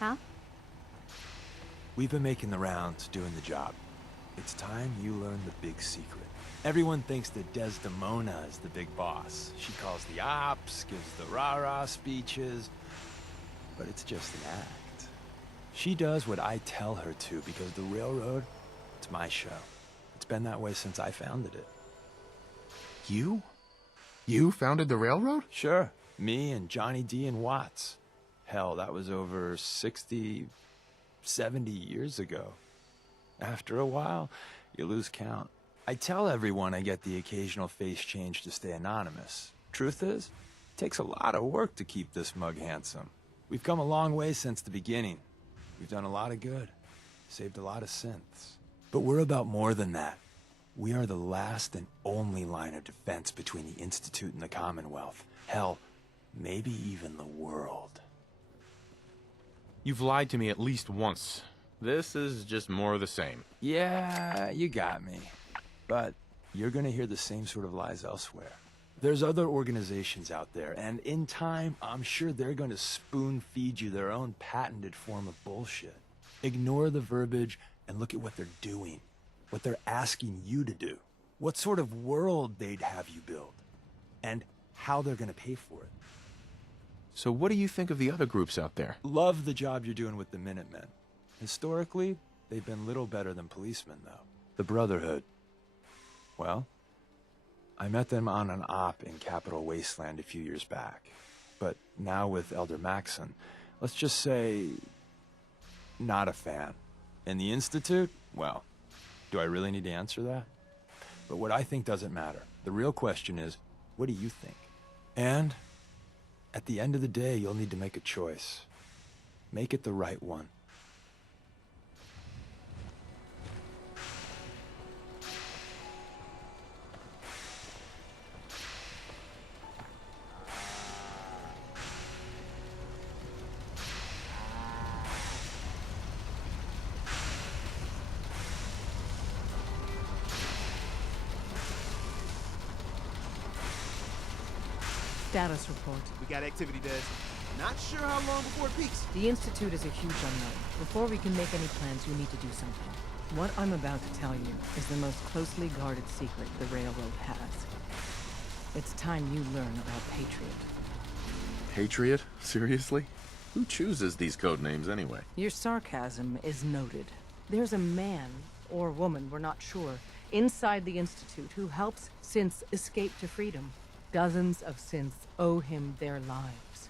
Huh? We've been making the rounds, doing the job. It's time you learn the big secret. Everyone thinks that Desdemona is the big boss. She calls the ops, gives the rah-rah speeches, but it's just an act. She does what I tell her to because the railroad, it's my show. It's been that way since I founded it. You? You founded the railroad? Sure. Me and Johnny D and Watts. Hell, that was over 60, 70 years ago. After a while, you lose count. I tell everyone I get the occasional face change to stay anonymous. Truth is, it takes a lot of work to keep this mug handsome. We've come a long way since the beginning. We've done a lot of good, saved a lot of synths. But we're about more than that. We are the last and only line of defense between the Institute and the Commonwealth. Hell, maybe even the world. You've lied to me at least once. This is just more of the same. Yeah, you got me. But you're gonna hear the same sort of lies elsewhere. There's other organizations out there, and in time, I'm sure they're gonna spoon-feed you their own patented form of bullshit. Ignore the verbiage and look at what they're doing, what they're asking you to do, what sort of world they'd have you build, and how they're gonna pay for it. So what do you think of the other groups out there? Love the job you're doing with the Minutemen. Historically, they've been little better than policemen, though. The Brotherhood. Well, I met them on an op in Capital Wasteland a few years back. But now with Elder Maxon, let's just say, not a fan. And the Institute? Well, do I really need to answer that? But what I think doesn't matter. The real question is, what do you think? And at the end of the day, you'll need to make a choice. Make it the right one. Status report. We got activity, Des. Not sure how long before it peaks. The Institute is a huge unknown. Before we can make any plans, you need to do something. What I'm about to tell you is the most closely guarded secret the Railroad has. It's time you learn about Patriot. Patriot? Seriously? Who chooses these code names anyway? Your sarcasm is noted. There's a man, or woman, we're not sure, inside the Institute who helps synths escape to freedom. Dozens of synths owe him their lives.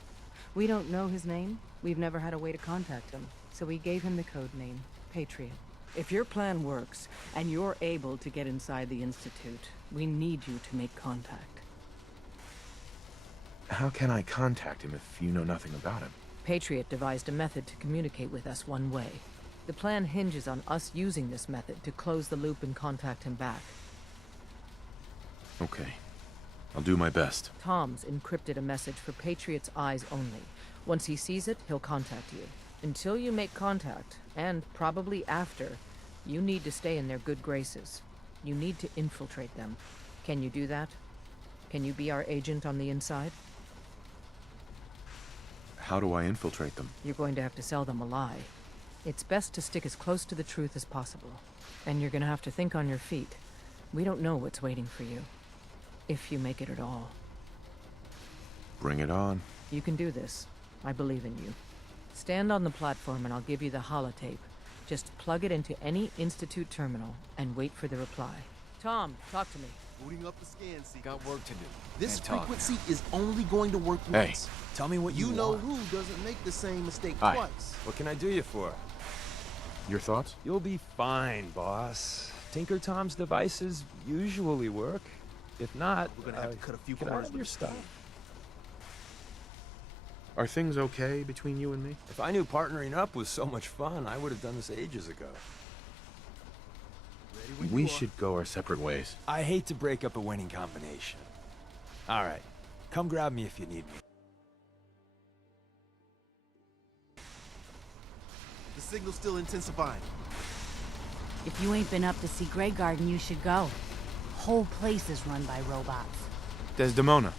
We don't know his name. We've never had a way to contact him. So we gave him the code name, Patriot. If your plan works, and you're able to get inside the Institute, we need you to make contact. How can I contact him if you know nothing about him? Patriot devised a method to communicate with us one way. The plan hinges on us using this method to close the loop and contact him back. Okay. I'll do my best. Tom's encrypted a message for Patriot's eyes only. Once he sees it, he'll contact you. Until you make contact, and probably after, you need to stay in their good graces. You need to infiltrate them. Can you do that? Can you be our agent on the inside? How do I infiltrate them? You're going to have to sell them a lie. It's best to stick as close to the truth as possible. And you're gonna have to think on your feet. We don't know what's waiting for you. If you make it at all. Bring it on. You can do this. I believe in you. Stand on the platform and I'll give you the holotape. Just plug it into any Institute terminal and wait for the reply. Tom, talk to me. Booting up the scan sequence. Got work to do. This Can't talk frequency now. is only going to work Hey. once. Tell me what you know want. who doesn't make the same mistake Aye. twice. What can I do you for? Your thoughts? You'll be fine, boss. Tinker Tom's devices usually work. If not, We're gonna have to cut a few get out corners of with your this stuff. plan. Are things okay between you and me? If I knew partnering up was so much fun, I would have done this ages ago. Ready when We you are. should go our separate ways. I hate to break up a winning combination. All right, come grab me if you need me. The signal's still intensifying. If you ain't been up to see Grey Garden, you should go. Whole place is run by robots. Desdemona.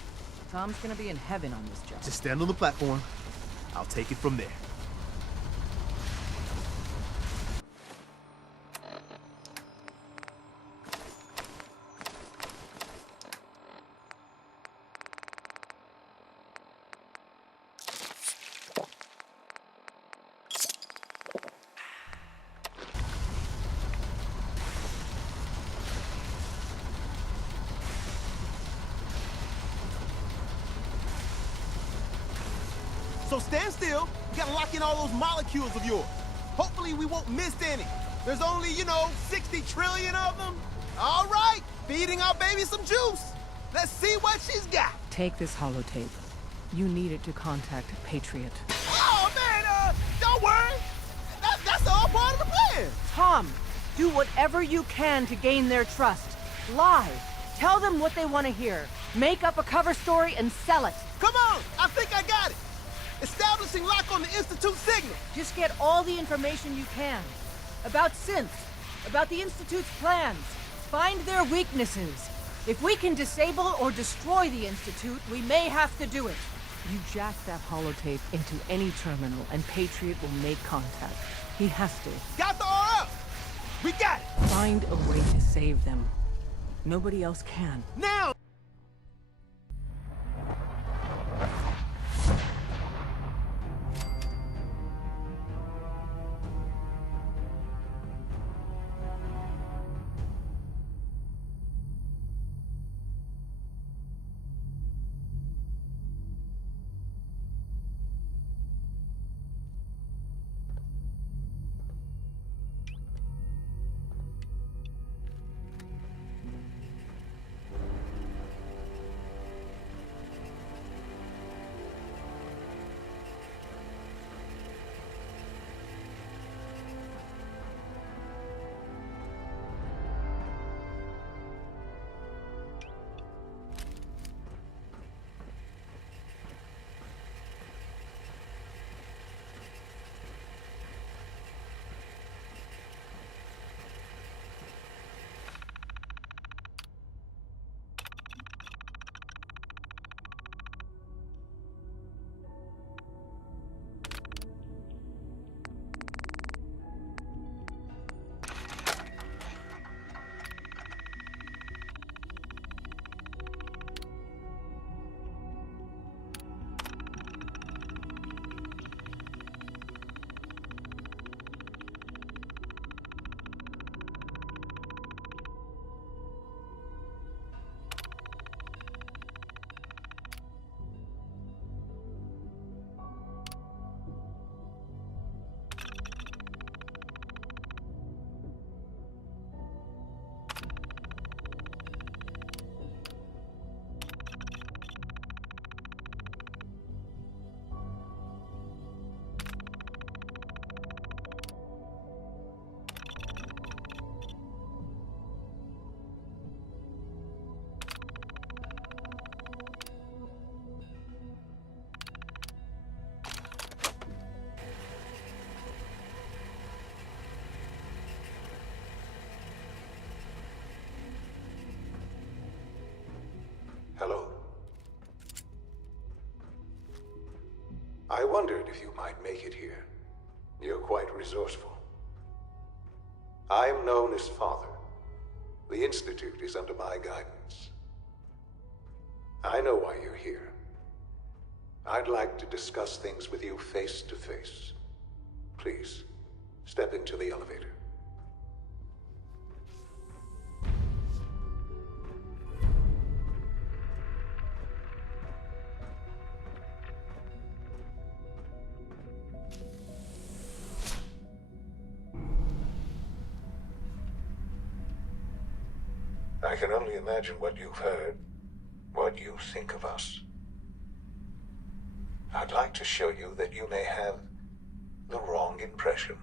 Tom's gonna be in heaven on this job. Just stand on the platform. I'll take it from there. So stand still. We gotta lock in all those molecules of yours. Hopefully we won't miss any. There's only, 60 trillion of them. All right, feeding our baby some juice. Let's see what she's got. Take this holotape. You need it to contact Patriot. Oh, man, don't worry. That's all part of the plan. Tom, do whatever you can to gain their trust. Lie. Tell them what they want to hear. Make up a cover story and sell it. Come on, I think I got it. Establishing lock on the Institute signal. Just get all the information you can. About synths, about the Institute's plans. Find their weaknesses. If we can disable or destroy the Institute, we may have to do it. You jack that holotape into any terminal and Patriot will make contact. He has to. Got the RF. We got it. Find a way to save them. Nobody else can. Now! Hello. I wondered if you might make it here. You're quite resourceful. I am known as Father. The Institute is under my guidance. I know why you're here. I'd like to discuss things with you face to face. Please, step into the elevator. I can only imagine what you've heard, what you think of us. I'd like to show you that you may have the wrong impression.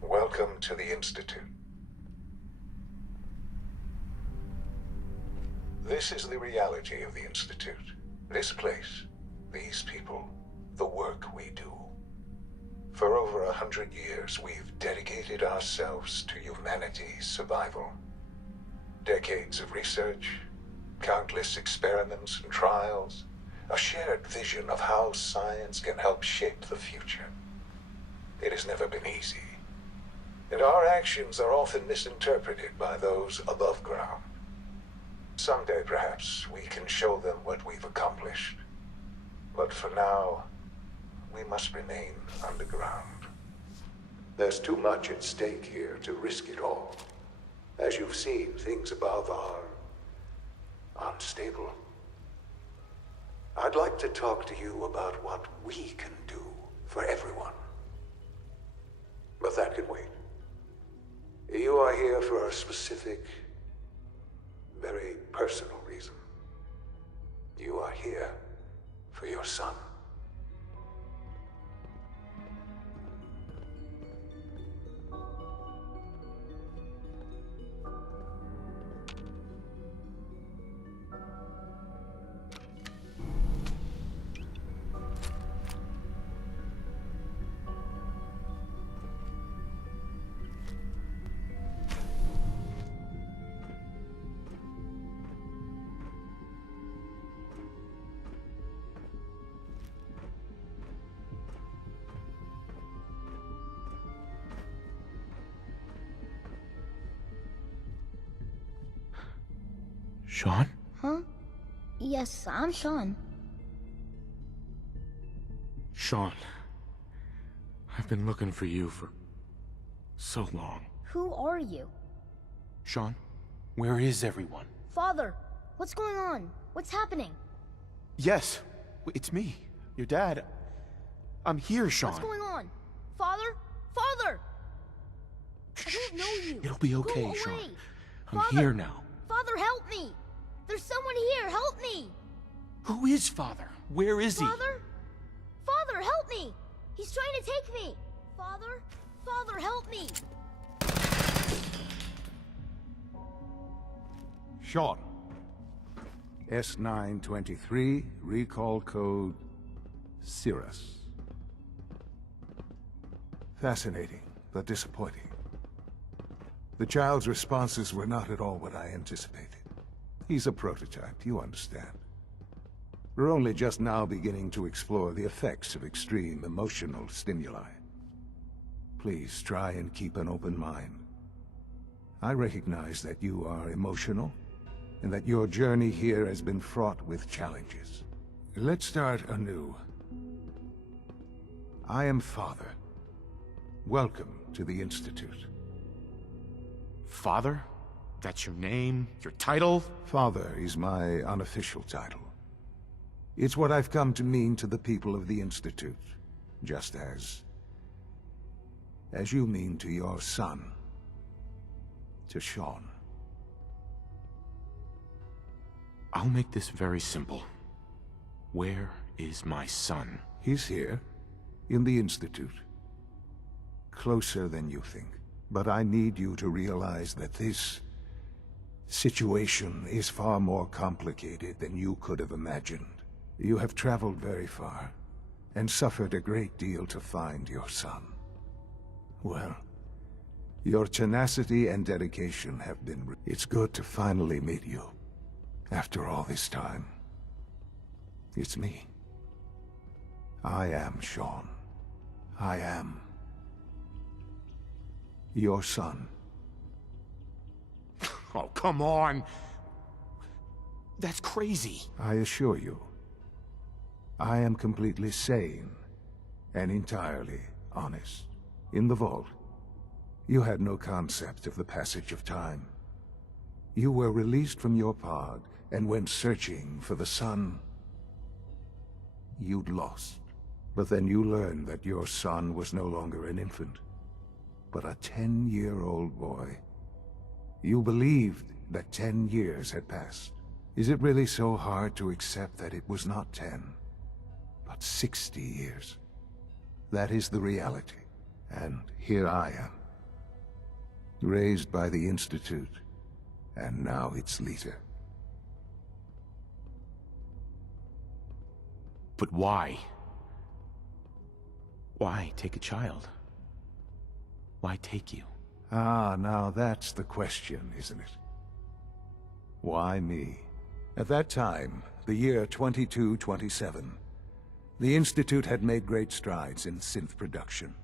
Welcome to the Institute. This is the reality of the Institute. This place, these people, the work we do. For over 100 years, we've dedicated ourselves to humanity's survival. Decades of research, countless experiments and trials, a shared vision of how science can help shape the future. It has never been easy, and our actions are often misinterpreted by those above ground. Someday, perhaps, we can show them what we've accomplished. But for now, we must remain underground. There's too much at stake here to risk it all. As you've seen, things above are unstable. I'd like to talk to you about what we can do for everyone. But that can wait. You are here for a specific, very personal reason. You are here for your son. Sean? Huh? Yes, I'm Sean. Sean. I've been looking for you for so long. Who are you? Sean, where is everyone? Father, what's going on? What's happening? Yes, it's me, your dad. I'm here, Sean. What's going on? Father? Father! I don't know you. It'll be okay, Go away. Sean. I'm Father! here now. Father, help me! There's someone here, help me! Who is Father? Where is he? Father? Father, help me! He's trying to take me! Father? Father, help me! Sean. S923, recall code Cirrus. Fascinating, but disappointing. The child's responses were not at all what I anticipated. He's a prototype, you understand. We're only just now beginning to explore the effects of extreme emotional stimuli. Please try and keep an open mind. I recognize that you are emotional, and that your journey here has been fraught with challenges. Let's start anew. I am Father. Welcome to the Institute. Father? That's your name? Your title? Father is my unofficial title. It's what I've come to mean to the people of the Institute, just as you mean to your son, to Sean. I'll make this very simple. Where is my son? He's here, in the Institute. Closer than you think. But I need you to realize that this situation is far more complicated than you could have imagined. You have traveled very far, and suffered a great deal to find your son. Well, your tenacity and dedication have been... It's good to finally meet you. After all this time. It's me. I am Sean. I am your son. Oh, come on! That's crazy. I assure you, I am completely sane and entirely honest. In the vault, you had no concept of the passage of time. You were released from your pod and went searching for the son you'd lost. But then you learned that your son was no longer an infant, but a 10-year-old boy. You believed that 10 years had passed. Is it really so hard to accept that it was not 10, but 60 years? That is the reality. And here I am, raised by the Institute, and now its leader. But why? Why take a child? Why take you? Ah, now that's the question, isn't it? Why me? At that time, the year 2227, the Institute had made great strides in synth production.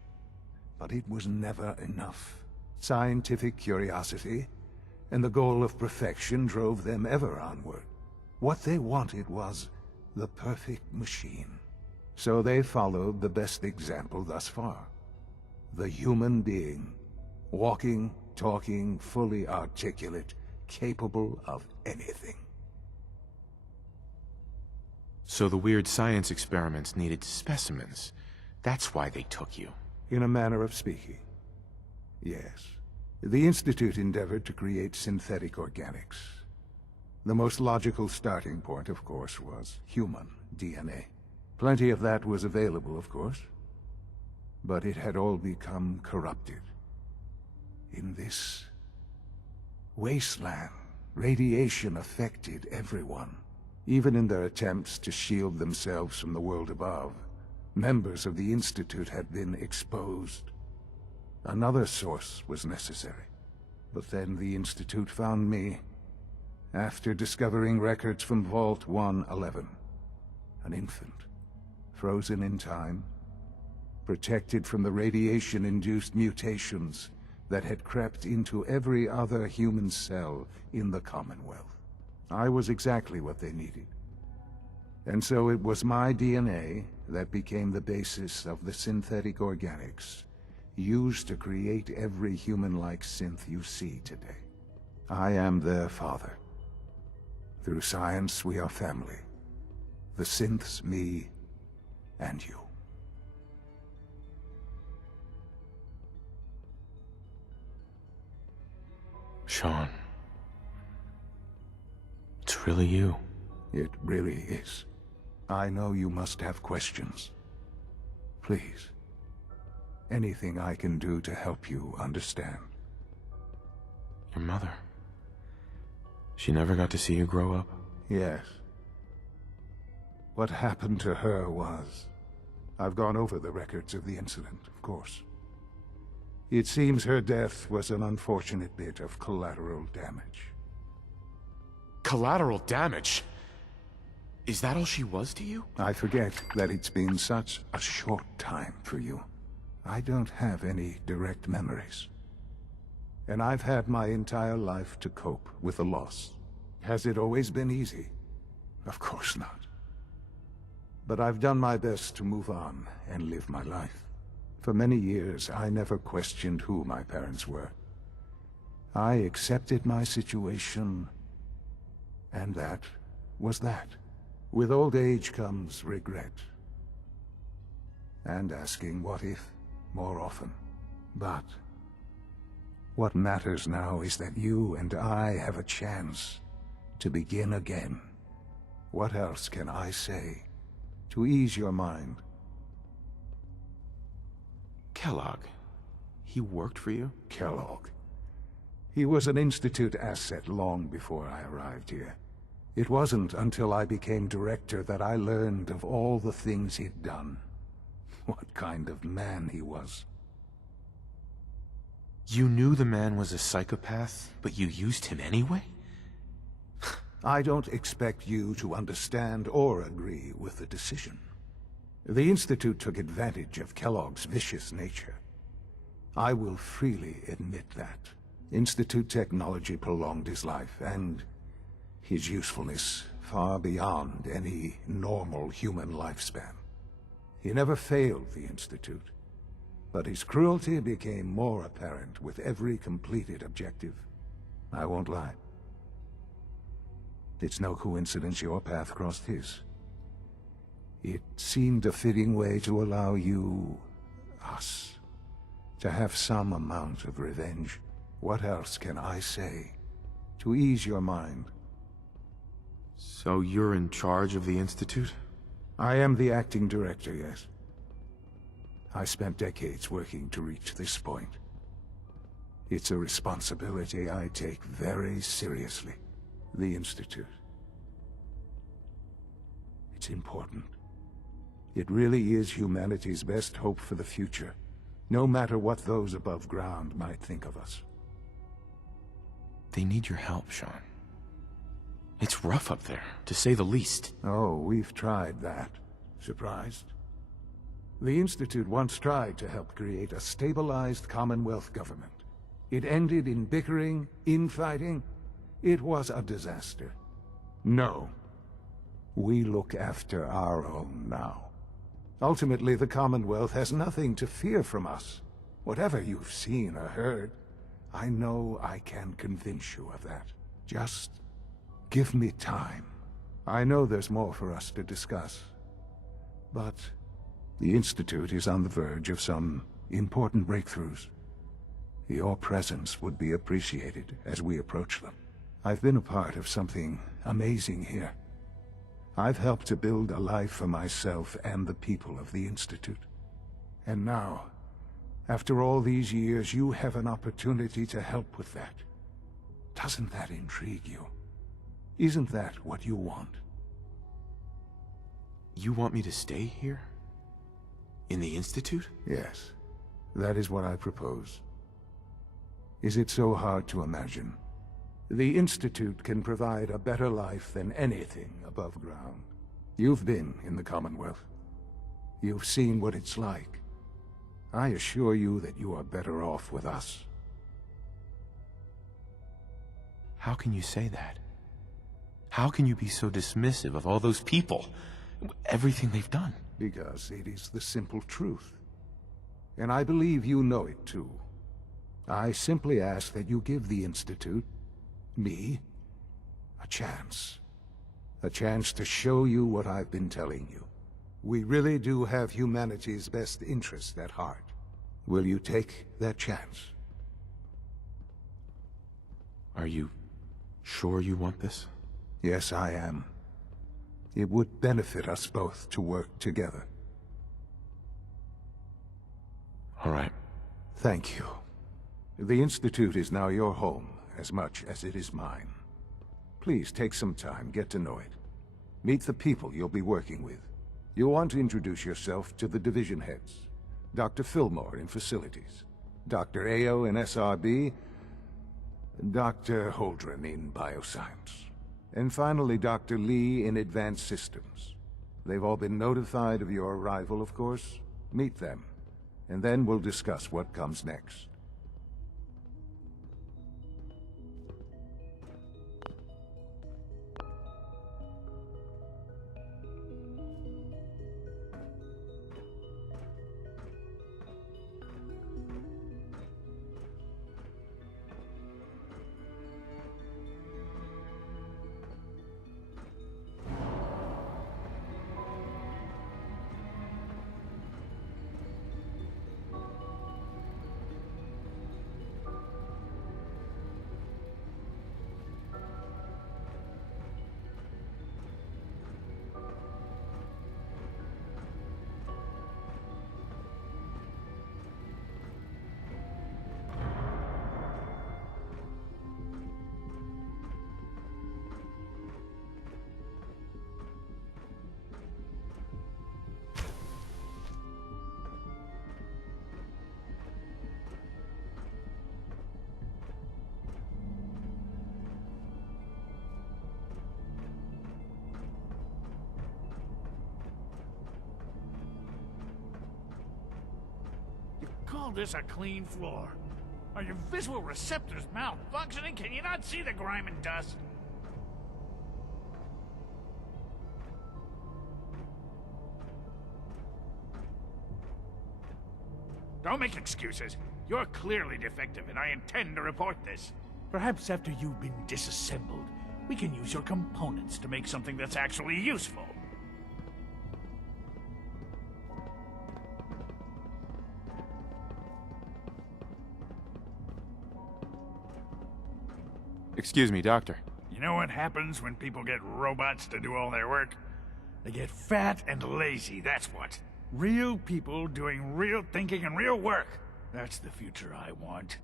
But it was never enough. Scientific curiosity and the goal of perfection drove them ever onward. What they wanted was the perfect machine. So they followed the best example thus far. The human being. Walking, talking, fully articulate, capable of anything. So the weird science experiments needed specimens. That's why they took you. In a manner of speaking, yes. The Institute endeavored to create synthetic organics. The most logical starting point, of course, was human DNA. Plenty of that was available, of course. But it had all become corrupted. In this wasteland, radiation affected everyone. Even in their attempts to shield themselves from the world above, members of the Institute had been exposed. Another source was necessary. But then the Institute found me, after discovering records from Vault 111. An infant, frozen in time, protected from the radiation-induced mutations that had crept into every other human cell in the Commonwealth. I was exactly what they needed. And so it was my DNA that became the basis of the synthetic organics used to create every human-like synth you see today. I am their father. Through science, we are family. The synths, me, and you. Sean. It's really you. It really is. I know you must have questions. Please. Anything I can do to help you understand. Your mother. She never got to see you grow up? Yes. What happened to her was... I've gone over the records of the incident, of course. It seems her death was an unfortunate bit of collateral damage. Collateral damage? Is that all she was to you? I forget that it's been such a short time for you. I don't have any direct memories. And I've had my entire life to cope with the loss. Has it always been easy? Of course not. But I've done my best to move on and live my life. For many years, I never questioned who my parents were. I accepted my situation, and that was that. With old age comes regret. And asking what if more often. But what matters now is that you and I have a chance to begin again. What else can I say to ease your mind? Kellogg. He worked for you? Kellogg. He was an Institute asset long before I arrived here. It wasn't until I became director that I learned of all the things he'd done. What kind of man he was. You knew the man was a psychopath, but you used him anyway? I don't expect you to understand or agree with the decision. The Institute took advantage of Kellogg's vicious nature. I will freely admit that. Institute technology prolonged his life, and his usefulness far beyond any normal human lifespan. He never failed the Institute, but his cruelty became more apparent with every completed objective. I won't lie. It's no coincidence your path crossed his. It seemed a fitting way to allow you, us, to have some amount of revenge. What else can I say to ease your mind? So you're in charge of the Institute? I am the acting director, yes. I spent decades working to reach this point. It's a responsibility I take very seriously. The Institute. It's important. It really is humanity's best hope for the future, no matter what those above ground might think of us. They need your help, Sean. It's rough up there, to say the least. Oh, we've tried that. Surprised? The Institute once tried to help create a stabilized Commonwealth government. It ended in bickering, infighting. It was a disaster. No. We look after our own now. Ultimately, the Commonwealth has nothing to fear from us. Whatever you've seen or heard, I know I can convince you of that. Just give me time. I know there's more for us to discuss, but the Institute is on the verge of some important breakthroughs. Your presence would be appreciated as we approach them. I've been a part of something amazing here. I've helped to build a life for myself and the people of the Institute. And now, after all these years, you have an opportunity to help with that. Doesn't that intrigue you? Isn't that what you want? You want me to stay here? In the Institute? Yes, that is what I propose. Is it so hard to imagine? The Institute can provide a better life than anything above ground. You've been in the Commonwealth. You've seen what it's like. I assure you that you are better off with us. How can you say that? How can you be so dismissive of all those people? Everything they've done? Because it is the simple truth. And I believe you know it too. I simply ask that you give the Institute, me, a chance. A chance to show you what I've been telling you. We really do have humanity's best interest at heart. Will you take that chance? Are you sure you want this? Yes, I am. It would benefit us both to work together. All right. Thank you. The Institute is now your home, as much as it is mine. Please take some time, get to know it. Meet the people you'll be working with. You'll want to introduce yourself to the division heads. Dr. Fillmore in Facilities, Dr. Ao in SRB, Dr. Holdren in Bioscience, and finally Dr. Lee in Advanced Systems. They've all been notified of your arrival, of course. Meet them, and then we'll discuss what comes next. Call this a clean floor? Are your visual receptors malfunctioning? Can you not see the grime and dust? Don't make excuses. You're clearly defective, and I intend to report this. Perhaps after you've been disassembled, we can use your components to make something that's actually useful. Excuse me, Doctor. You know what happens when people get robots to do all their work? They get fat and lazy, that's what. Real people doing real thinking and real work. That's the future I want.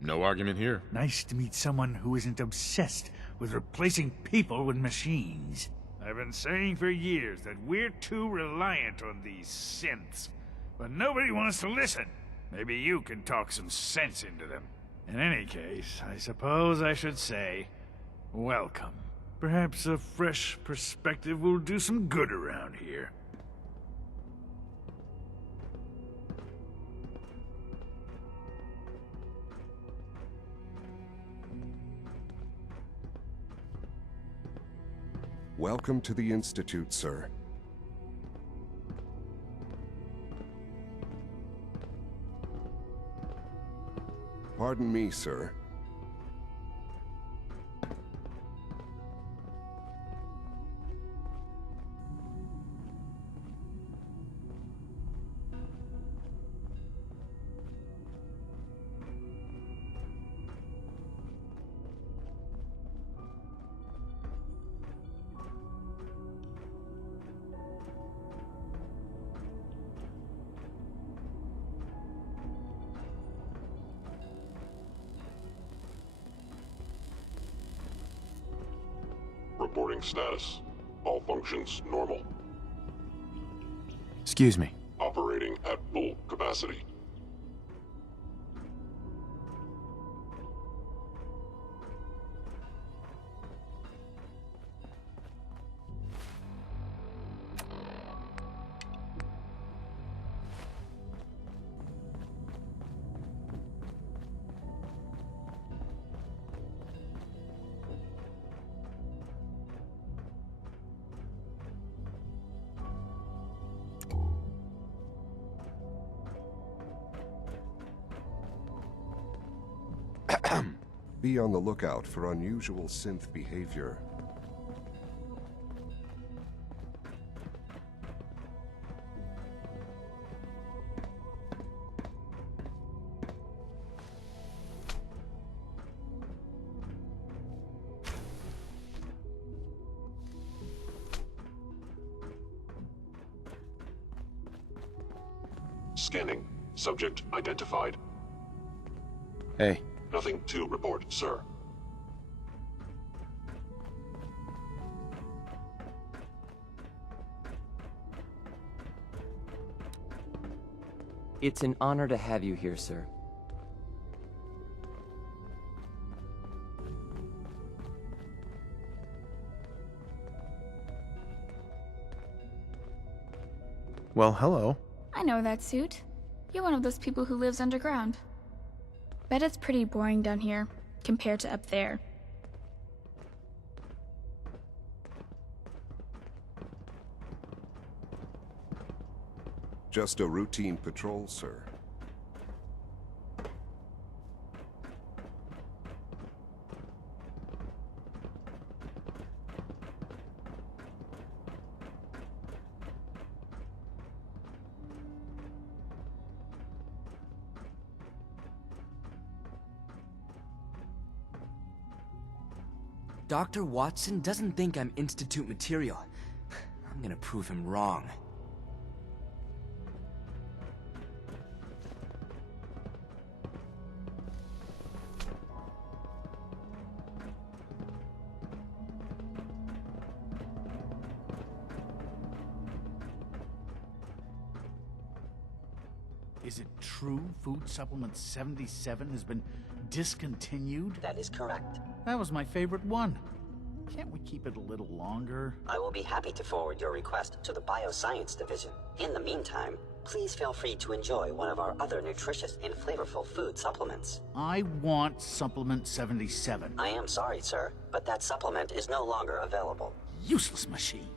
No argument here. Nice to meet someone who isn't obsessed with replacing people with machines. I've been saying for years that we're too reliant on these synths, but nobody wants to listen. Maybe you can talk some sense into them. In any case, I suppose I should say, welcome. Perhaps a fresh perspective will do some good around here. Welcome to the Institute, sir. Pardon me, sir. reporting status. All functions normal. Excuse me. Operating at full capacity. Be on the lookout for unusual synth behavior. Scanning. Subject identified. Hey. Nothing to report, sir. It's an honor to have you here, sir. Well, hello. I know that suit. You're one of those people who lives underground. Bet it's pretty boring down here, compared to up there. Just a routine patrol, sir. Dr. Watson doesn't think I'm Institute material. I'm gonna prove him wrong. Is it true Food Supplement 77 has been discontinued? That is correct. That was my favorite one. Can't we keep it a little longer? I will be happy to forward your request to the Bioscience Division. In the meantime, please feel free to enjoy one of our other nutritious and flavorful food supplements. I want Supplement 77. I am sorry, sir, but that supplement is no longer available. Useless machine.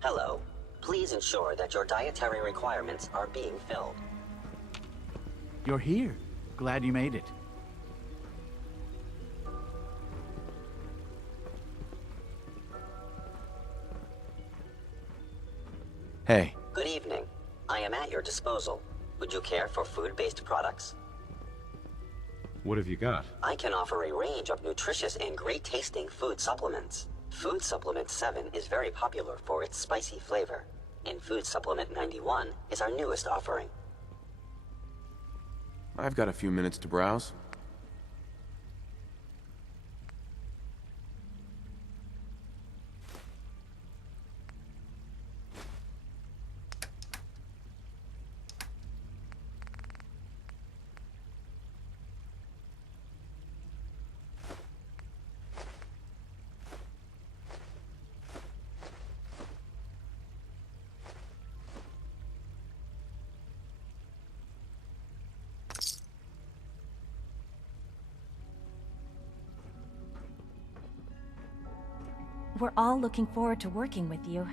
Hello. Please ensure that your dietary requirements are being filled. You're here. Glad you made it. Hey. Good evening. I am at your disposal. Would you care for food-based products? What have you got? I can offer a range of nutritious and great-tasting food supplements. Food Supplement 7 is very popular for its spicy flavor, and Food Supplement 91 is our newest offering. I've got a few minutes to browse. We're all looking forward to working with you.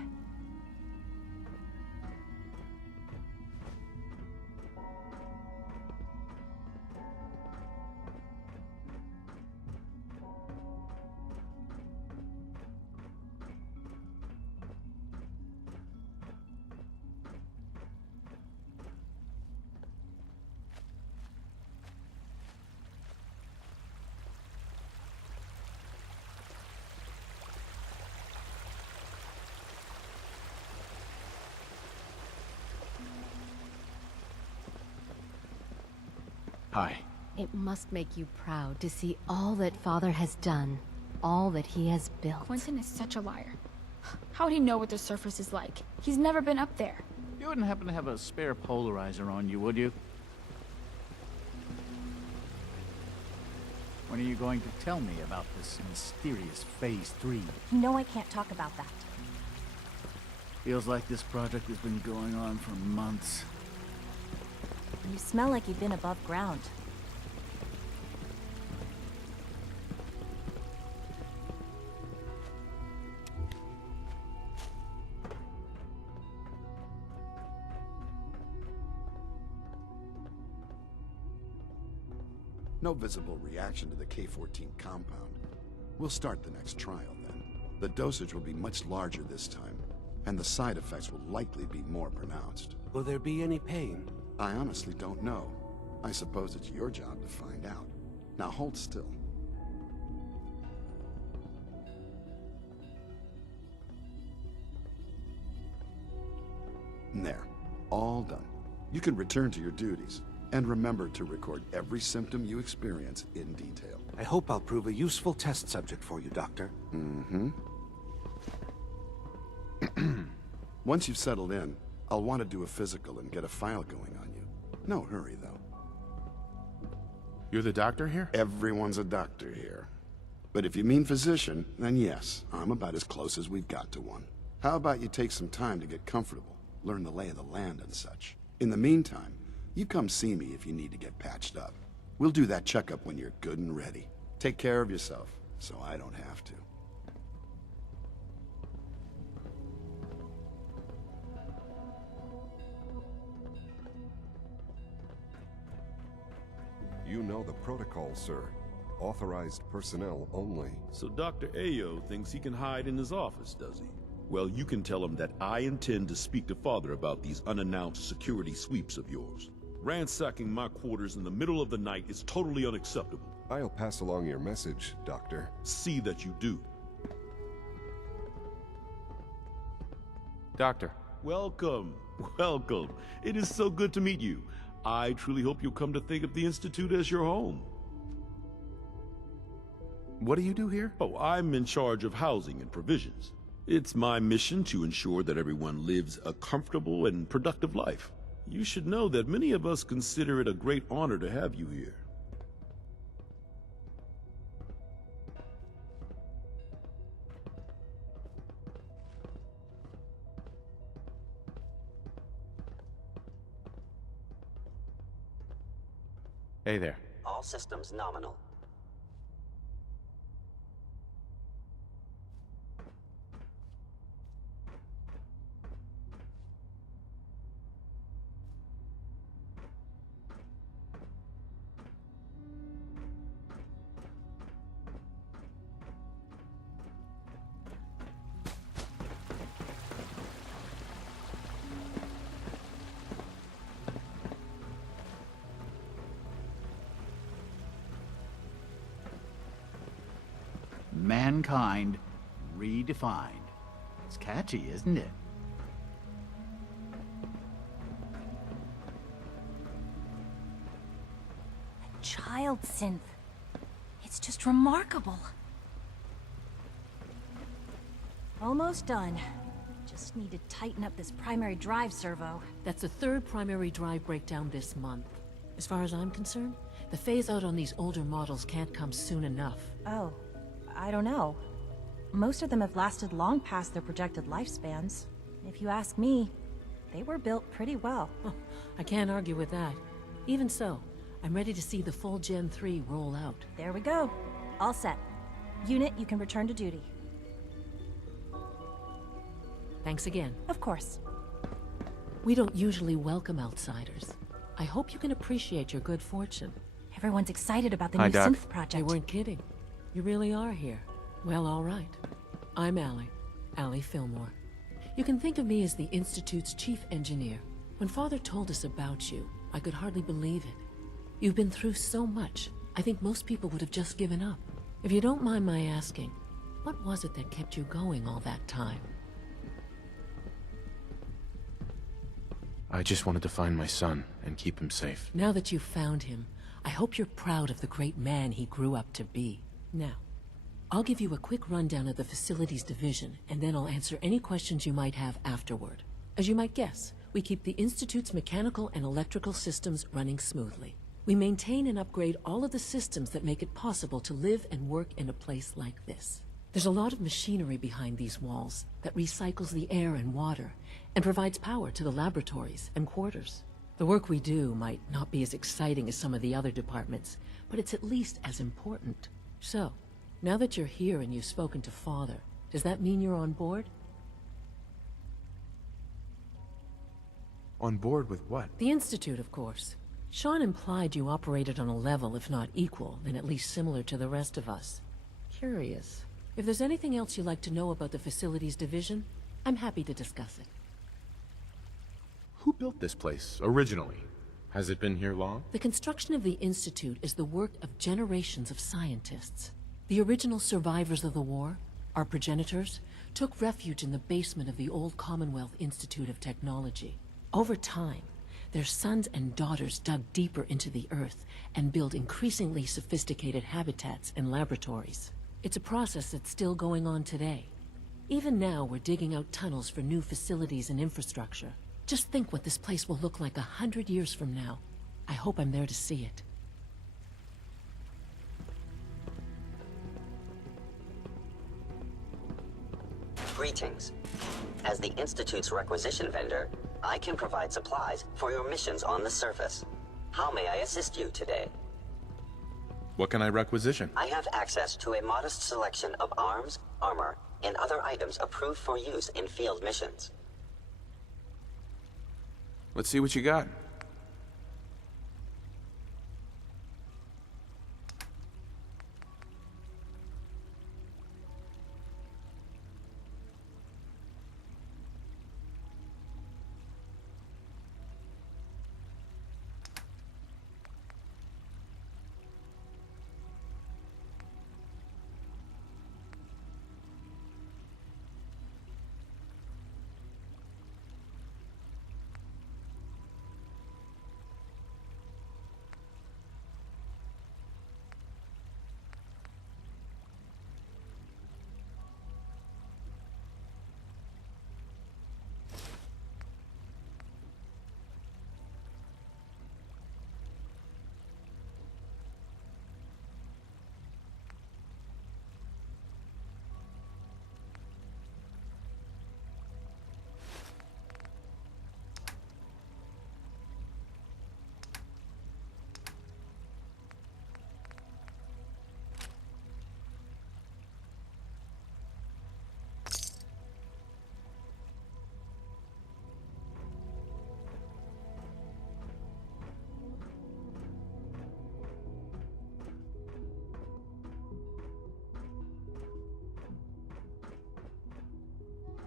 Hi. It must make you proud to see all that Father has done. all that he has built. Quentin is such a liar. How would he know what the surface is like? He's never been up there. You wouldn't happen to have a spare polarizer on you, would you? When are you going to tell me about this mysterious Phase 3? You know I can't talk about that. Feels like this project has been going on for months. You smell like you've been above ground. No visible reaction to the K-14 compound. We'll start the next trial then. The dosage will be much larger this time, and the side effects will likely be more pronounced. Will there be any pain? I honestly don't know. I suppose it's your job to find out. Now hold still. There. All done. You can return to your duties. And remember to record every symptom you experience in detail. I hope I'll prove a useful test subject for you, Doctor. Mm-hmm. Once you've settled in, I'll want to do a physical and get a file going on you. No hurry, though. You're the doctor here? Everyone's a doctor here. But if you mean physician, then yes, I'm about as close as we've got to one. How about you take some time to get comfortable, learn the lay of the land and such. In the meantime, you come see me if you need to get patched up. We'll do that checkup when you're good and ready. Take care of yourself, so I don't have to. You know the protocol, sir. Authorized personnel only. So Dr. Ayo thinks he can hide in his office, does he? Well, you can tell him that I intend to speak to Father about these unannounced security sweeps of yours. Ransacking my quarters in the middle of the night is totally unacceptable. I'll pass along your message, Doctor. See that you do. Doctor. Welcome. Welcome. It is so good to meet you. I truly hope you'll come to think of the Institute as your home. What do you do here? Oh, I'm in charge of housing and provisions. It's my mission to ensure that everyone lives a comfortable and productive life. You should know that many of us consider it a great honor to have you here. Hey there. All systems nominal. Mankind redefined. It's catchy, isn't it? A child synth. It's just remarkable. Almost done. Just need to tighten up this primary drive servo. That's the third primary drive breakdown this month. As far as I'm concerned, the phase-out on these older models can't come soon enough. Oh, I don't know. Most of them have lasted long past their projected lifespans. If you ask me, they were built pretty well. I can't argue with that. Even so, I'm ready to see the full Gen 3 roll out. There we go. All set. Unit, you can return to duty. Thanks again. Of course. We don't usually welcome outsiders. I hope you can appreciate your good fortune. Everyone's excited about the new synth project. They weren't kidding. You really are here. Well, all right. I'm Allie Fillmore. You can think of me as the Institute's chief engineer. When Father told us about you, I could hardly believe it. You've been through so much, I think most people would have just given up. If you don't mind my asking, what was it that kept you going all that time? I just wanted to find my son and keep him safe. Now that you've found him, I hope you're proud of the great man he grew up to be. Now, I'll give you a quick rundown of the facilities division, and then I'll answer any questions you might have afterward. As you might guess, we keep the Institute's mechanical and electrical systems running smoothly. We maintain and upgrade all of the systems that make it possible to live and work in a place like this. There's a lot of machinery behind these walls that recycles the air and water and provides power to the laboratories and quarters. The work we do might not be as exciting as some of the other departments, but it's at least as important. So, now that you're here and you've spoken to Father, does that mean you're on board? On board with what? The Institute, of course. Sean implied you operated on a level, if not equal, then at least similar to the rest of us. Curious. If there's anything else you'd like to know about the facilities division, I'm happy to discuss it. Who built this place, originally? Has it been here long? The construction of the Institute is the work of generations of scientists. The original survivors of the war, our progenitors, took refuge in the basement of the old Commonwealth Institute of Technology. Over time, their sons and daughters dug deeper into the earth and built increasingly sophisticated habitats and laboratories. It's a process that's still going on today. Even now, we're digging out tunnels for new facilities and infrastructure. Just think what this place will look like 100 years from now. I hope I'm there to see it. Greetings. As the Institute's requisition vendor, I can provide supplies for your missions on the surface. How may I assist you today? What can I requisition? I have access to a modest selection of arms, armor, and other items approved for use in field missions. Let's see what you got.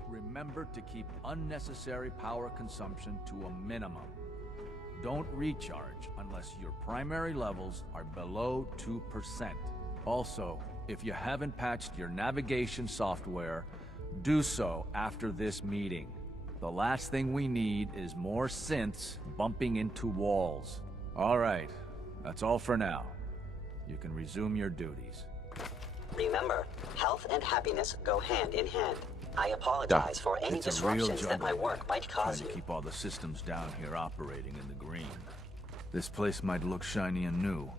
Remember to keep unnecessary power consumption to a minimum. Don't recharge unless your primary levels are below 2%. Also, if you haven't patched your navigation software, do so after this meeting. The last thing we need is more synths bumping into walls. Alright, that's all for now. You can resume your duties. Remember, health and happiness go hand in hand. I apologize for any disruptions that my work might cause you. Trying to keep all the systems down here operating in the green. This place might look shiny and new,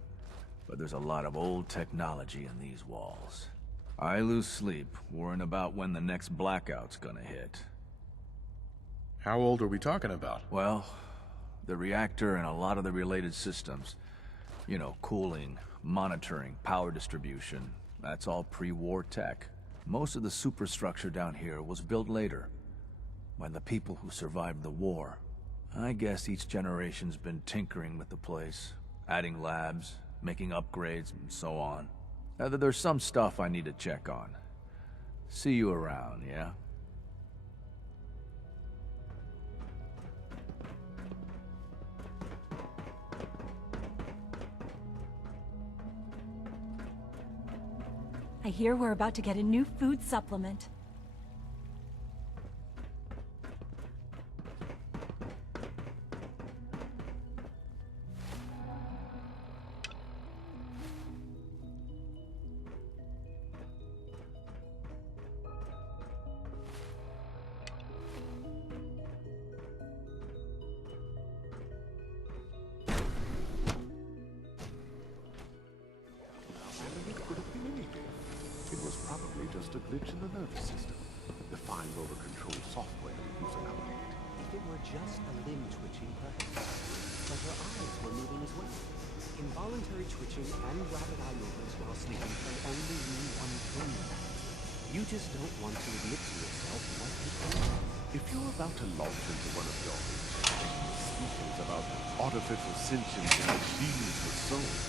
but there's a lot of old technology in these walls. I lose sleep worrying about when the next blackout's gonna hit. How old are we talking about? Well, the reactor and a lot of the related systems. You know, cooling, monitoring, power distribution. That's all pre-war tech. Most of the superstructure down here was built later, by the people who survived the war. I guess each generation's been tinkering with the place, adding labs, making upgrades, and so on. There's some stuff I need to check on. See you around, yeah? I hear we're about to get a new food supplement. just a glitch in the nervous system. Defined over control software to use an update. If it were just a limb twitching, perhaps. But her eyes were moving as well. Involuntary twitching and rapid eye movements while sleeping can only mean one thing. You just don't want to admit to yourself what it is. If you're about to launch into one of your speakings about artificial sentience and machines with souls,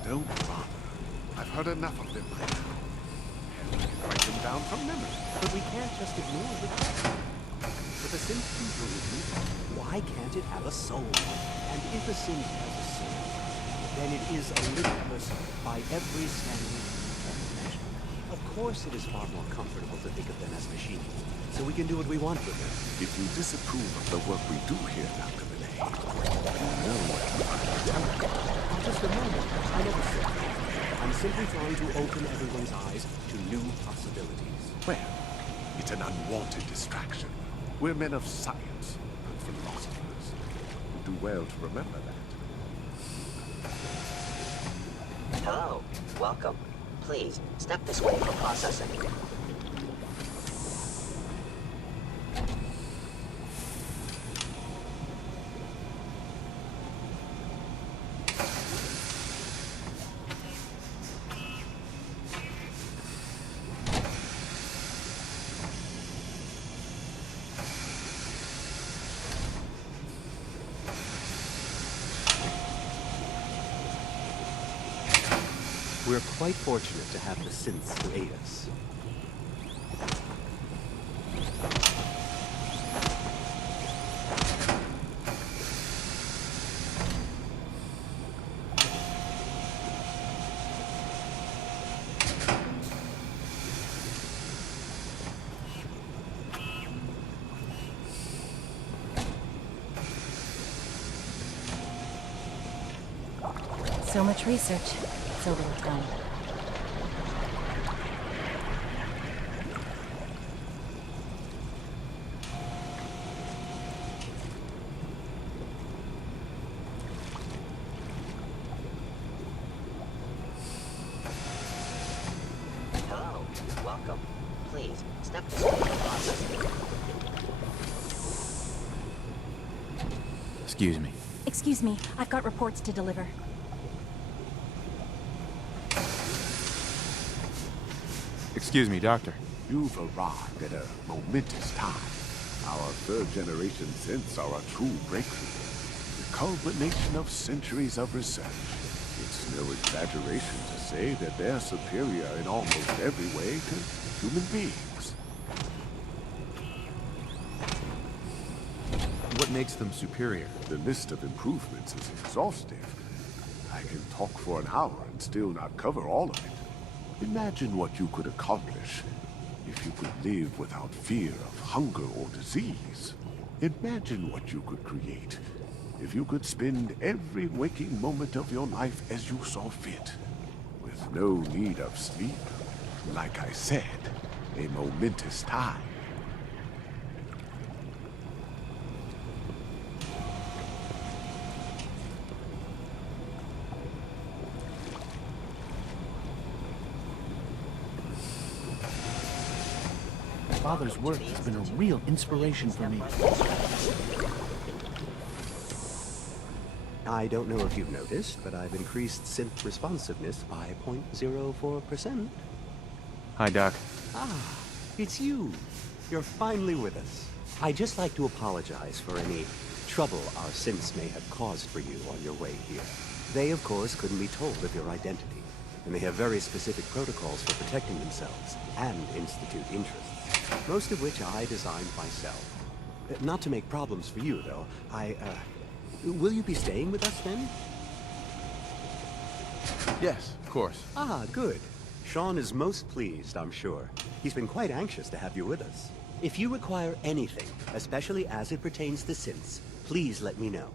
don't bother. I've heard enough of them by now. And we can write them down from memory. But we can't just ignore the fact. If a synth can breathe, why can't it have a soul? And if a synth has a soul, then it is a limitless by every standard and measure. Of course it is far more comfortable to think of them as machines, so we can do what we want with them. If you disapprove of the work we do here, Dr. Binet, you know what you are telling me. Just a moment. I never said that. I'm simply trying to open everyone's eyes to new possibilities. Well, it's an unwanted distraction. We're men of science, not philosophers. You do well to remember that. Hello. Welcome. Please, step this way for processing. We're quite fortunate to have the synths to aid us. So much research, so little time. Hello. Welcome. Please, step this way for processing. Excuse me. Excuse me, I've got reports to deliver. Excuse me, Doctor. You've arrived at a momentous time. Our third-generation synths are a true breakthrough. The culmination of centuries of research. It's no exaggeration to say that they're superior in almost every way to human beings. What makes them superior? The list of improvements is exhaustive. I can talk for an hour and still not cover all of it. Imagine what you could accomplish if you could live without fear of hunger or disease. Imagine what you could create if you could spend every waking moment of your life as you saw fit, with no need of sleep. Like I said, a momentous time. Father's work has been a real inspiration for me. I don't know if you've noticed, but I've increased synth responsiveness by 0.04%. Hi, Doc. Ah, it's you. You're finally with us. I'd just like to apologize for any trouble our synths may have caused for you on your way here. They, of course, couldn't be told of your identity, and they have very specific protocols for protecting themselves and Institute interests, most of which I designed myself. Not to make problems for you, though. Will you be staying with us, then? Yes, of course. Ah, good. Sean is most pleased, I'm sure. He's been quite anxious to have you with us. If you require anything, especially as it pertains to synths, please let me know.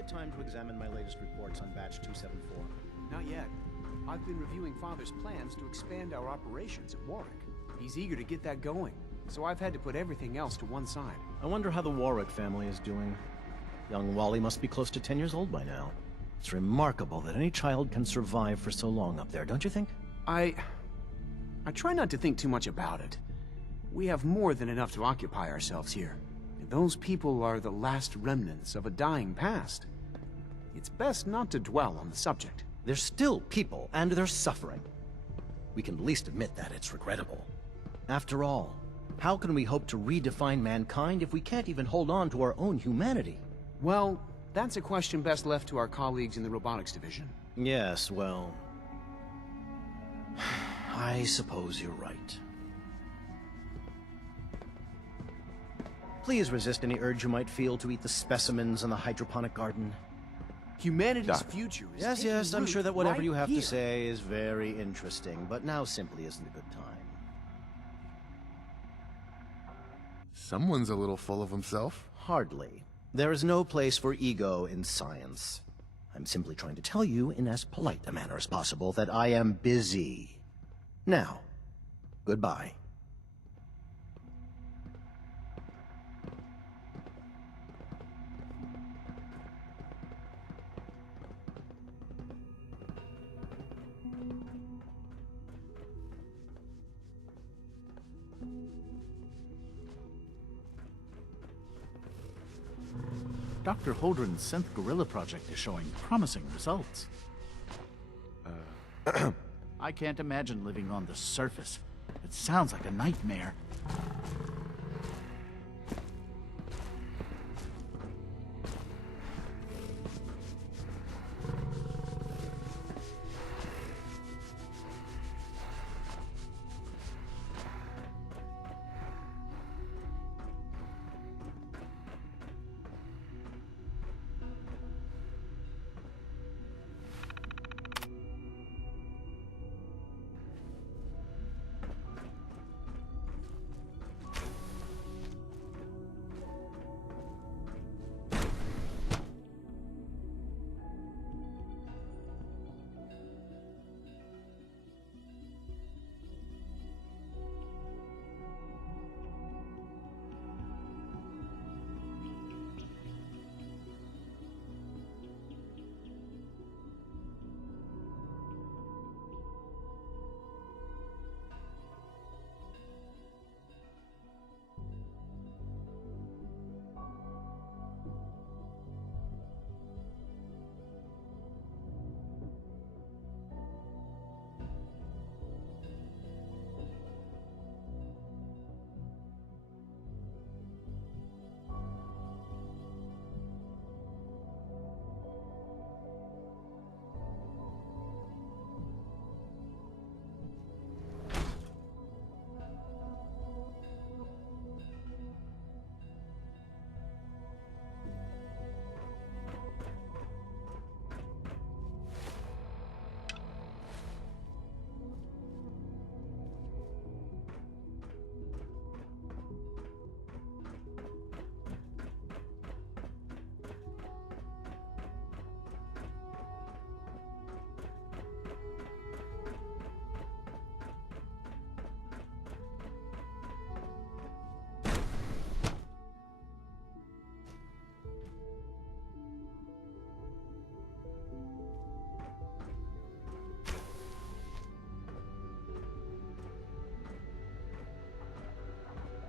had time to examine my latest reports on batch 274? Not yet. I've been reviewing Father's plans to expand our operations at Warwick. He's eager to get that going, so I've had to put everything else to one side. I wonder how the Warwick family is doing. Young Wally must be close to 10 years old by now. It's remarkable that any child can survive for so long up there, don't you think? I try not to think too much about it. We have more than enough to occupy ourselves here. And those people are the last remnants of a dying past. It's best not to dwell on the subject. They're still people, and they're suffering. We can at least admit that it's regrettable. After all, how can we hope to redefine mankind if we can't even hold on to our own humanity? Well, that's a question best left to our colleagues in the robotics division. Yes, well... I suppose you're right. Please resist any urge you might feel to eat the specimens in the hydroponic garden. Humanity's future is Yes, I'm sure that whatever right you have here. to say is very interesting, but now simply isn't a good time. Someone's a little full of himself. Hardly. There is no place for ego in science. I'm simply trying to tell you in as polite a manner as possible that I am busy. Now, goodbye. Dr. Holdren's synth gorilla project is showing promising results. I can't imagine living on the surface. It sounds like a nightmare.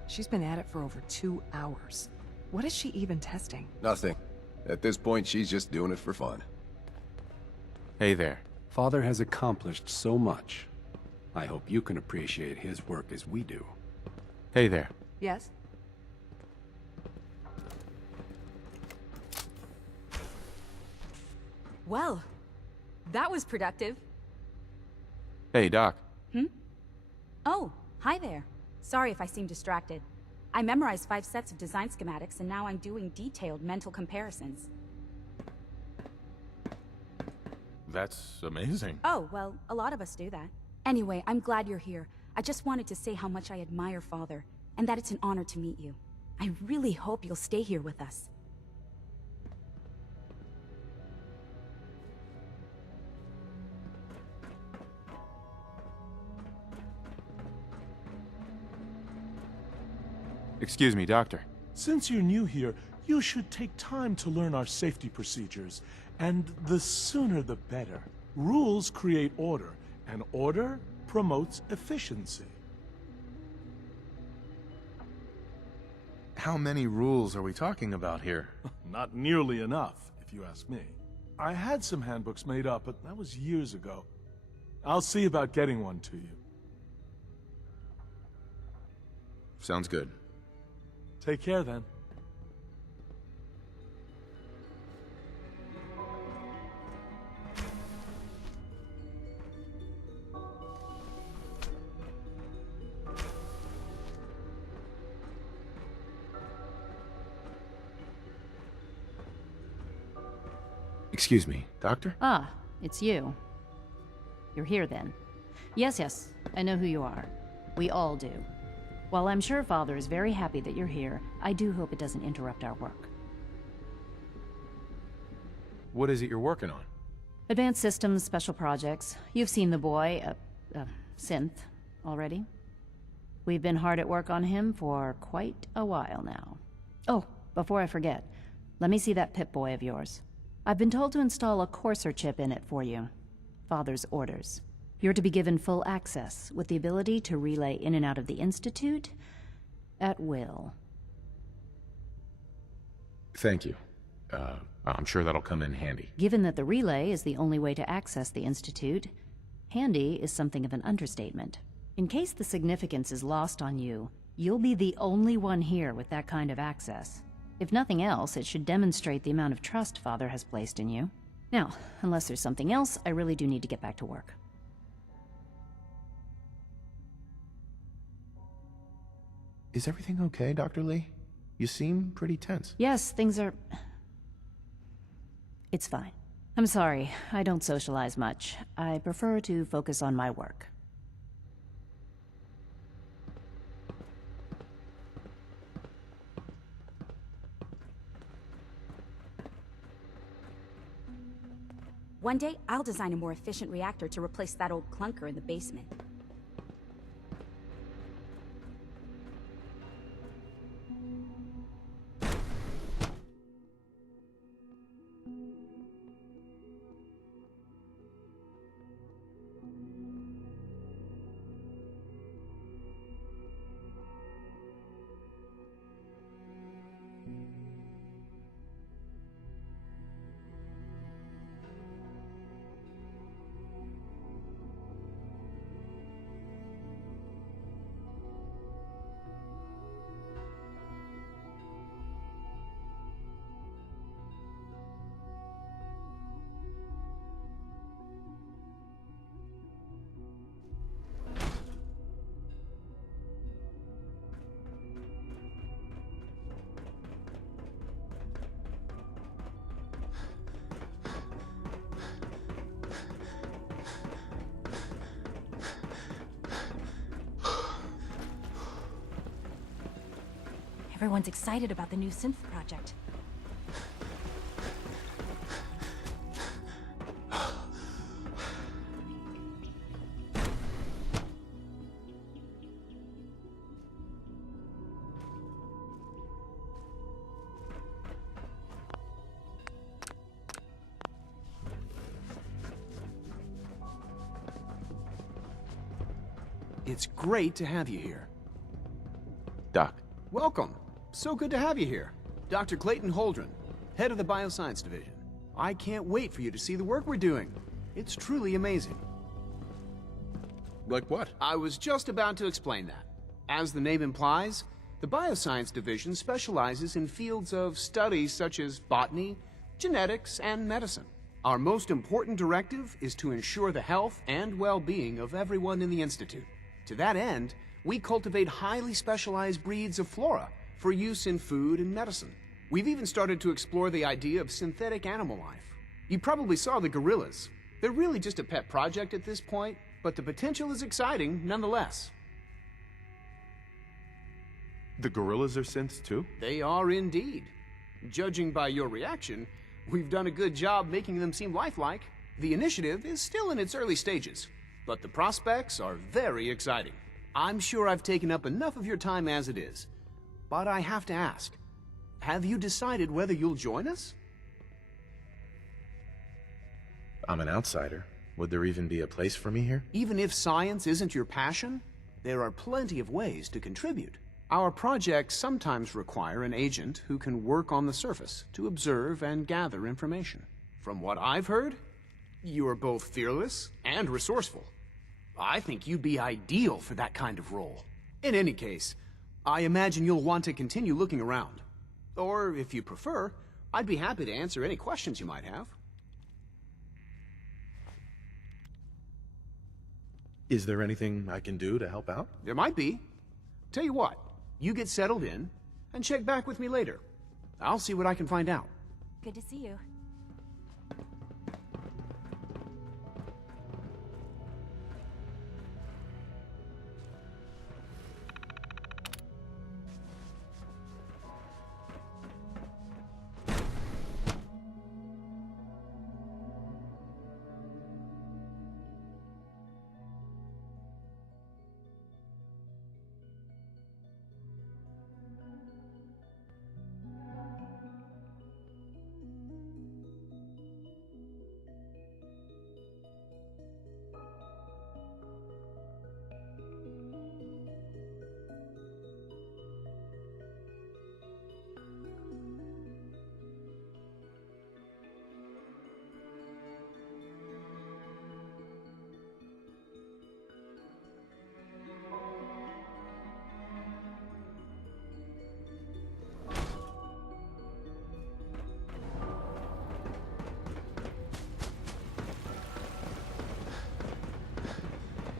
She's been at it for over 2 hours. What is she even testing? Nothing. At this point, she's just doing it for fun. Hey there. Father has accomplished so much. I hope you can appreciate his work as we do. Hey there. Yes? Well, that was productive. Hey, Doc. Oh, hi there. Sorry if I seem distracted. I memorized 5 sets of design schematics and now I'm doing detailed mental comparisons. That's amazing. Oh, well, a lot of us do that. Anyway, I'm glad you're here. I just wanted to say how much I admire Father, and that it's an honor to meet you. I really hope you'll stay here with us. Excuse me, Doctor. Since you're new here, you should take time to learn our safety procedures. And the sooner the better. Rules create order, and order promotes efficiency. How many rules are we talking about here? Not nearly enough, if you ask me. I had some handbooks made up, but that was years ago. I'll see about getting one to you. Sounds good. Take care, then. Excuse me, Doctor? Ah, it's you. You're here then. Yes, I know who you are. We all do. While I'm sure Father is very happy that you're here, I do hope it doesn't interrupt our work. What is it you're working on? Advanced systems, special projects. You've seen the boy, Synth, already. We've been hard at work on him for quite a while now. Oh, before I forget, let me see that Pip-Boy of yours. I've been told to install a courser chip in it for you. Father's orders. You're to be given full access, with the ability to relay in and out of the Institute at will. Thank you. I'm sure that'll come in handy. Given that the relay is the only way to access the Institute, handy is something of an understatement. In case the significance is lost on you, you'll be the only one here with that kind of access. If nothing else, it should demonstrate the amount of trust Father has placed in you. Now, unless there's something else, I really do need to get back to work. Is everything okay, Dr. Lee? You seem pretty tense. Yes, things are... It's fine. I'm sorry, I don't socialize much. I prefer to focus on my work. One day, I'll design a more efficient reactor to replace that old clunker in the basement. Everyone's excited about the new synth project. It's great to have you here. Doc. Welcome. So good to have you here. Dr. Clayton Holdren, head of the Bioscience Division. I can't wait for you to see the work we're doing. It's truly amazing. Like what? I was just about to explain that. As the name implies, the Bioscience Division specializes in fields of study such as botany, genetics, and medicine. Our most important directive is to ensure the health and well-being of everyone in the Institute. To that end, we cultivate highly specialized breeds of flora for use in food and medicine. We've even started to explore the idea of synthetic animal life. You probably saw the gorillas. They're really just a pet project at this point, but the potential is exciting nonetheless. The gorillas are synths too? They are indeed. Judging by your reaction, we've done a good job making them seem lifelike. The initiative is still in its early stages, but the prospects are very exciting. I'm sure I've taken up enough of your time as it is. But I have to ask, have you decided whether you'll join us? I'm an outsider. Would there even be a place for me here? Even if science isn't your passion, there are plenty of ways to contribute. Our projects sometimes require an agent who can work on the surface to observe and gather information. From what I've heard, you are both fearless and resourceful. I think you'd be ideal for that kind of role. In any case, I imagine you'll want to continue looking around. Or, if you prefer, I'd be happy to answer any questions you might have. Is there anything I can do to help out? There might be. Tell you what, you get settled in, and check back with me later. I'll see what I can find out. Good to see you.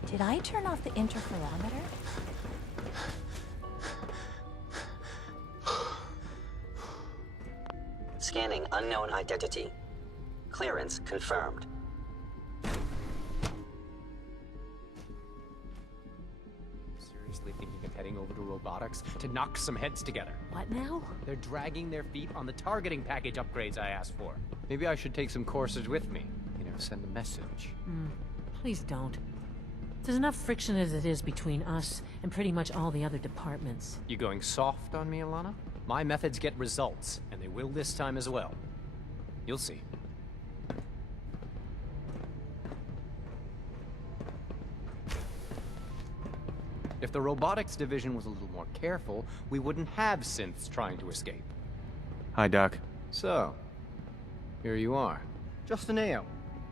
Did I turn off the interferometer? Scanning unknown identity. Clearance confirmed. Seriously thinking of heading over to robotics to knock some heads together? What now? They're dragging their feet on the targeting package upgrades I asked for. Maybe I should take some courses with me. You know, send a message. Please don't. There's enough friction as it is between us and pretty much all the other departments. You going soft on me, Alana? My methods get results, and they will this time as well. You'll see. If the robotics division was a little more careful, we wouldn't have synths trying to escape. Hi, Doc. So, here you are. Justin Ayo,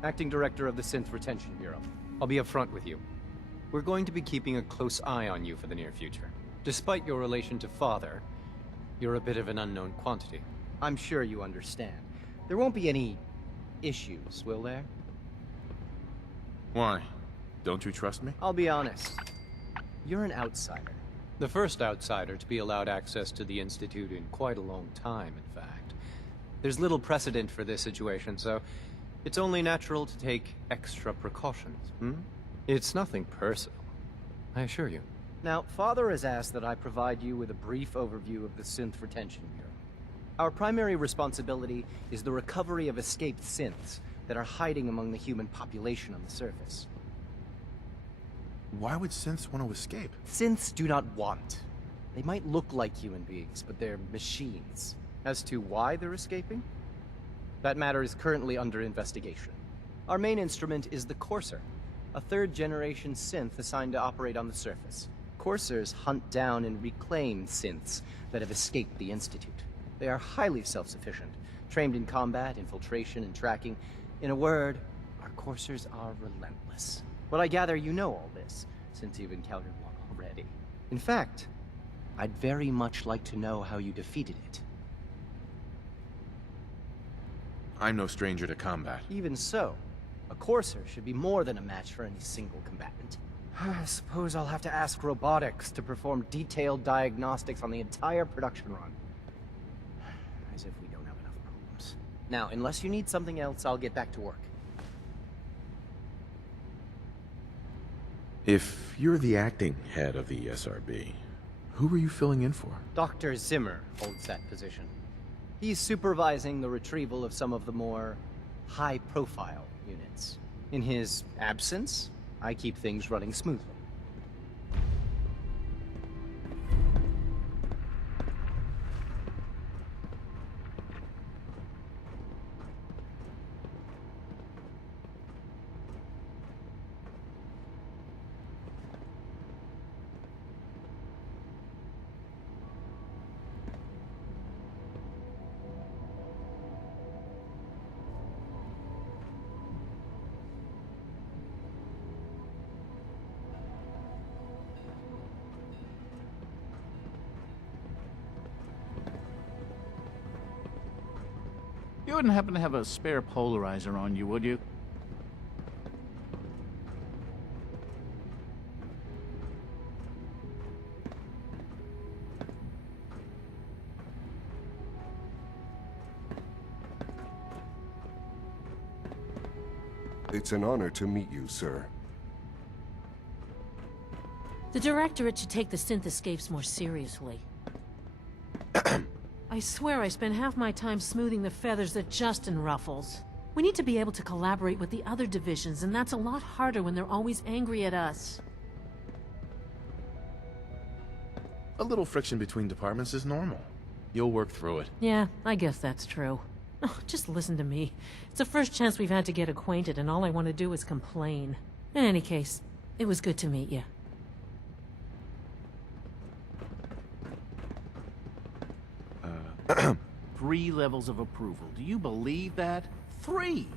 Acting Director of the Synth Retention Bureau. I'll be upfront with you. We're going to be keeping a close eye on you for the near future. Despite your relation to Father, you're a bit of an unknown quantity. I'm sure you understand. There won't be any issues, will there? Why? Don't you trust me? I'll be honest. You're an outsider. The first outsider to be allowed access to the Institute in quite a long time, in fact. There's little precedent for this situation, so it's only natural to take extra precautions, It's nothing personal, I assure you. Now, Father has asked that I provide you with a brief overview of the Synth Retention Bureau. Our primary responsibility is the recovery of escaped synths that are hiding among the human population on the surface. Why would synths want to escape? Synths do not want. They might look like human beings, but they're machines. As to why they're escaping? That matter is currently under investigation. Our main instrument is the Courser, a third-generation synth assigned to operate on the surface. Coursers hunt down and reclaim synths that have escaped the Institute. They are highly self-sufficient, trained in combat, infiltration, and tracking. In a word, our Coursers are relentless. But I gather you know all this, since you've encountered one already. In fact, I'd very much like to know how you defeated it. I'm no stranger to combat. Even so, a Courser should be more than a match for any single combatant. I suppose I'll have to ask robotics to perform detailed diagnostics on the entire production run. As if we don't have enough problems. Now, unless you need something else, I'll get back to work. If you're the acting head of the SRB, who were you filling in for? Dr. Zimmer holds that position. He's supervising the retrieval of some of the more high-profile units. In his absence, I keep things running smoothly. You wouldn't happen to have a spare polarizer on you, would you? It's an honor to meet you, sir. The Directorate should take the synth escapes more seriously. I swear I spend half my time smoothing the feathers that Justin ruffles. We need to be able to collaborate with the other divisions, and that's a lot harder when they're always angry at us. A little friction between departments is normal. You'll work through it. Yeah, I guess that's true. Oh, just listen to me. It's the first chance we've had to get acquainted, and all I want to do is complain. In any case, it was good to meet you. 3 levels of approval. Do you believe that? 3!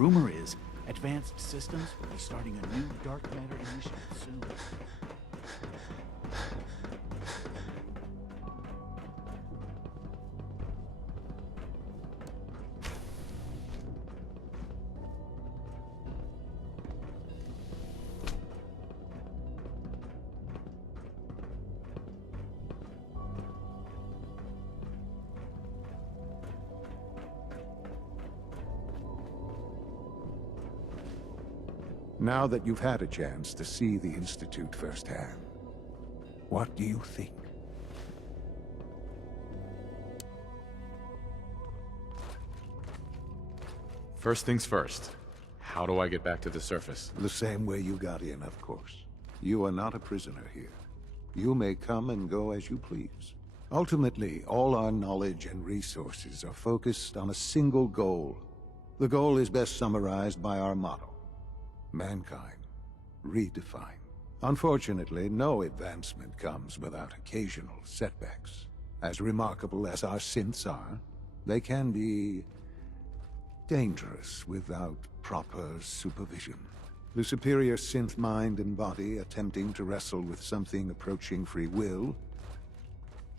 rumor is, Advanced Systems will be starting a new dark matter initiative soon. Now that you've had a chance to see the Institute firsthand, what do you think? First things first. How do I get back to the surface? The same way you got in, of course. You are not a prisoner here. You may come and go as you please. Ultimately, all our knowledge and resources are focused on a single goal. The goal is best summarized by our motto: mankind, redefined. Unfortunately, no advancement comes without occasional setbacks. As remarkable as our synths are, they can be dangerous without proper supervision. The superior synth mind and body attempting to wrestle with something approaching free will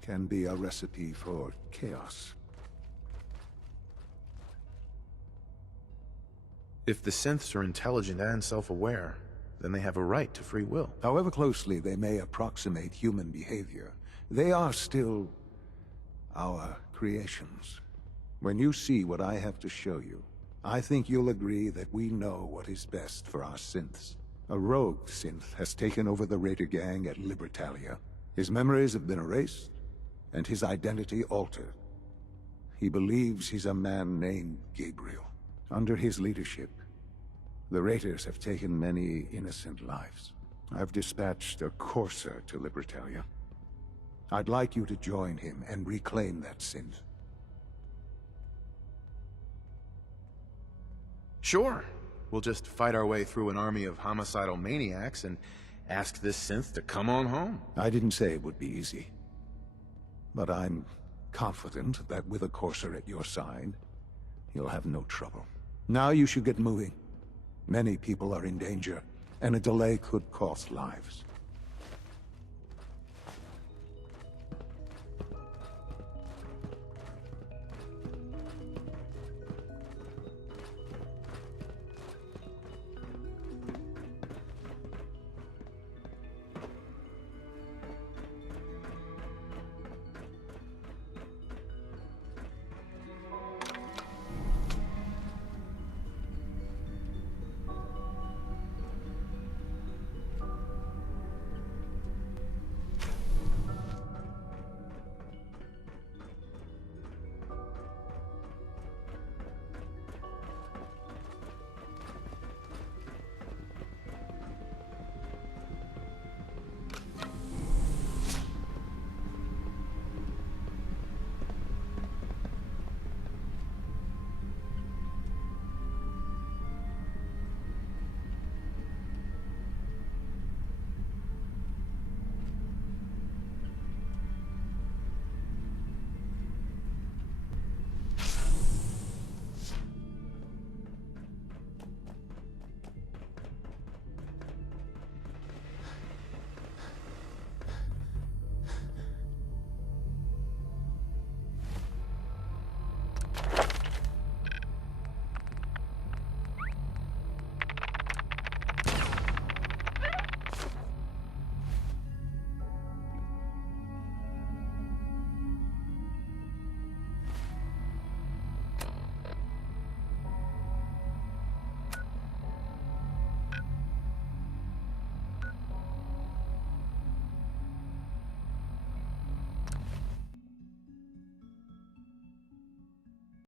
can be a recipe for chaos. If the synths are intelligent and self-aware, then they have a right to free will. However closely they may approximate human behavior, they are still our creations. When you see what I have to show you, I think you'll agree that we know what is best for our synths. A rogue synth has taken over the Raider gang at Libertalia. His memories have been erased, and his identity altered. He believes he's a man named Gabriel. Under his leadership, the Raiders have taken many innocent lives. I've dispatched a courser to Libertalia. I'd like you to join him and reclaim that synth. Sure. We'll just fight our way through an army of homicidal maniacs and ask this synth to come on home. I didn't say it would be easy. But I'm confident that with a courser at your side, you'll have no trouble. Now you should get moving. Many people are in danger, and a delay could cost lives.